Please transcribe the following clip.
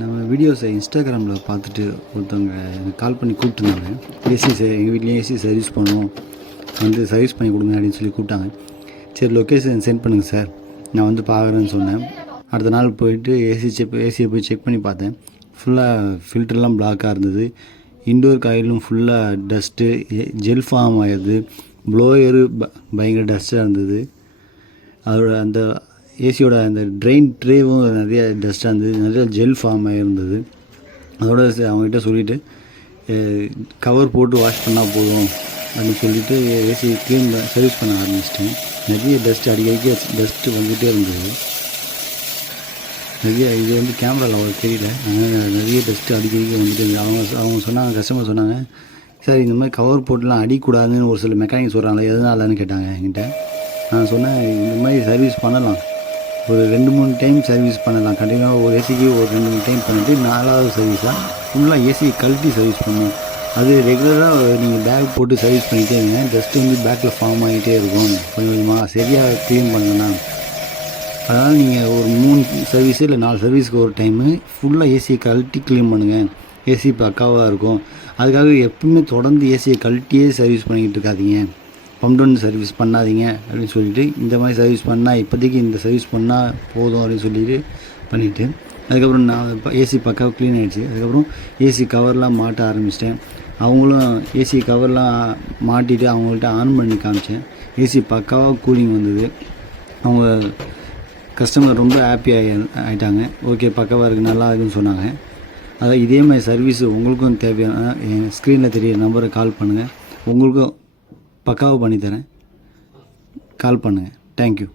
நம்ம வீடியோஸை இன்ஸ்டாகிராமில் பார்த்துட்டு ஒருத்தவங்க எனக்கு கால் பண்ணி கூப்பிட்டுருந்தாங்க. எங்கள் வீட்லேயும் ஏசி சர்வீஸ் பண்ணணும், வந்து சர்வீஸ் பண்ணி கொடுங்க அப்படின்னு சொல்லி கூப்பிட்டாங்க. சரி, லொக்கேஷன் சென்ட் பண்ணுங்கள் சார், நான் வந்து பார்க்குறேன்னு சொன்னேன். அடுத்த நாள் போயிட்டு ஏசியை போய் செக் பண்ணி பார்த்தேன். ஃபுல்லாக ஃபில்டர்லாம் பிளாக்காக இருந்தது. இன்டோர் காயிலும் ஃபுல்லாக டஸ்ட்டு, ஜெல் ஃபார்ம் ஆகிடுது. ப்ளோயரு பயங்கர டஸ்ட்டாக இருந்தது. அதோட அந்த ஏசியோட அந்த ட்ரெயின் ட்ரேவும் நிறைய டஸ்ட்டாக இருந்தது, நிறைய ஜெல் ஃபார்ம் ஆகிருந்தது. அதோட அவங்ககிட்ட சொல்லிவிட்டு கவர் போட்டு வாஷ் பண்ணால் போதும் அப்படின்னு சொல்லிவிட்டு ஏசி க்ளீன் சர்வீஸ் பண்ண ஆரம்பிச்சிட்டேன். நிறைய டஸ்ட்டு அடிக்கடிக்க டஸ்ட்டு வந்துகிட்டே இருந்தது. நிறைய இது வந்து கேமராவில் அவ்வளோ தெரியல, அதனால் நிறைய டஸ்ட்டு அடிக்கடிக்க வந்துட்டு இருந்தது. அவங்க சொன்னாங்க, கஸ்டமர் சொன்னாங்க, சார் இந்த மாதிரி கவர் போட்டுலாம் அடிக்கூடாதுன்னு ஒரு சில மெக்கானிக் சொல்கிறாங்களே, எதனாலன்னு கேட்டாங்க என்கிட்ட. நான் சொன்னேன், இந்த மாதிரி சர்வீஸ் பண்ணலாம், ஒரு 2-3 டைம் சர்வீஸ் பண்ணலாம். கண்டினியூவாக ஒரு ஏசிக்கு ஒரு 2-3 டைம் பண்ணிவிட்டு 4வது சர்வீஸாக ஃபுல்லாக ஏசியை கழட்டி சர்வீஸ் பண்ணணும். அது ரெகுலராக நீங்கள் பேக் போட்டு சர்வீஸ் பண்ணிகிட்டே இருங்க, டஸ்ட்டு வந்து பேக்கில் ஃபார்ம் ஆகிட்டே இருக்கும். கொஞ்சம் கொஞ்சமாக சரியாக க்ளீன் பண்ணலாம். அதனால் நீங்கள் ஒரு 3 சர்வீஸு இல்லை 4 சர்வீஸ்க்கு ஒரு டைமு ஃபுல்லாக ஏசியை கழட்டி க்ளீன் பண்ணுங்கள், ஏசி பக்காவாக இருக்கும். அதுக்காக எப்பவுமே தொடர்ந்து ஏசியை கழட்டியே சர்வீஸ் பண்ணிக்கிட்டு இருக்காதீங்க, பம்ப் டவுன் சர்வீஸ் பண்ணாதீங்க அப்படின்னு சொல்லிவிட்டு, இந்த மாதிரி சர்வீஸ் பண்ணால் இப்போதைக்கு இந்த சர்வீஸ் பண்ணால் போதும் அப்படின்னு சொல்லிட்டு பண்ணிவிட்டு, அதுக்கப்புறம் நான் ஏசி பக்காவாக க்ளீன் ஆகிடுச்சு. அதுக்கப்புறம் ஏசி கவர்லாம் மாட்ட ஆரம்பிச்சிட்டேன். அவங்களும் ஏசி கவர்லாம் மாட்டிட்டு அவங்கள்ட்ட ஆன் பண்ணி காமிச்சேன். ஏசி பக்காவாக கூலிங் வந்தது. அவங்க கஸ்டமர் ரொம்ப ஹாப்பி ஆகிட்டாங்க. ஓகே, பக்காவாக இருக்குது, நல்லா இருக்குன்னு சொன்னாங்க. அதான் இதே மாதிரி சர்வீஸு உங்களுக்கும் தேவையான என் ஸ்க்ரீனில் தெரியிற நம்பரை கால் பண்ணுங்கள். உங்களுக்கும் பக்காவாக பண்ணித்தரேன், கால் பண்ணுங்கள். தேங்க்யூ.